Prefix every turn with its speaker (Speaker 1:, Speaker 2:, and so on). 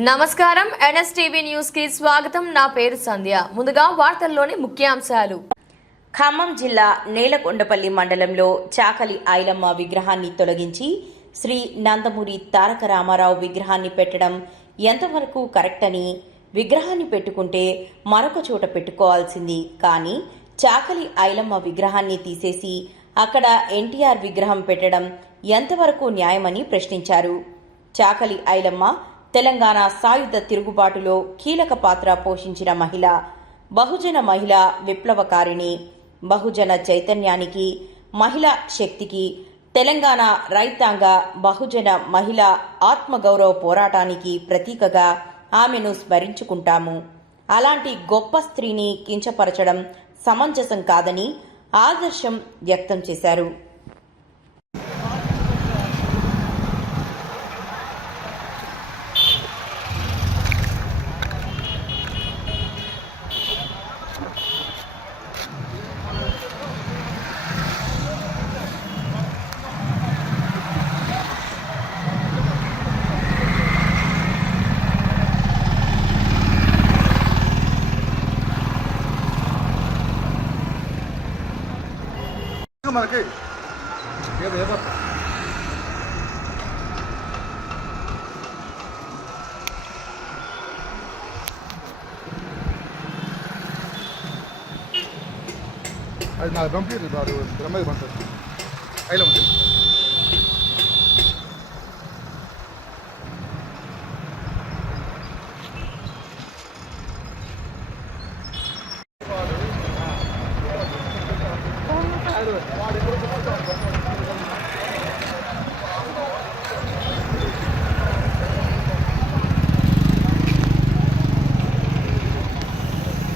Speaker 1: నమస్కారం. ఎన్ఎస్టీవీ న్యూస్కి స్వాగతం. నా పేరు సంధ్య. ముందుగా వార్తల్లోని ముఖ్యాంశాలు.
Speaker 2: ఖమ్మం జిల్లా నేలకొండపల్లి మండలంలో చాకలి ఐలమ్మ విగ్రహాన్ని తొలగించి శ్రీ నందమూరి తారక రామారావు విగ్రహాన్ని పెట్టడం ఎంతవరకు కరెక్ట్ అని విగ్రహాన్ని పెట్టుకుంటే మరొక చోట పెట్టుకోవాల్సింది. కానీ చాకలి ఐలమ్మ విగ్రహాన్ని తీసేసి అక్కడ ఎన్టీఆర్ విగ్రహం పెట్టడం ఎంతవరకు న్యాయమని ప్రశ్నించారు. చాకలి ఐలమ్మ తెలంగాణ సాయుధ తిరుగుబాటులో కీలక పాత్ర పోషించిన మహిళ బహుజన మహిళ విప్లవకారిణి. బహుజన చైతన్యానికి మహిళా శక్తికి తెలంగాణ రైతాంగ బహుజన మహిళ ఆత్మగౌరవ పోరాటానికి ప్రతీకగా ఆమెను స్మరించుకుంటాము. అలాంటి గొప్ప స్త్రీని కించపరచడం సమంజసం కాదని ఆదర్శం వ్యక్తం చేశారు.
Speaker 3: మనకి ఏదో ఏదో అది నాకు పంపించండి బాబు బ్రహ్మది పంపిస్తారు అయిలో ఉంది ಯಾರು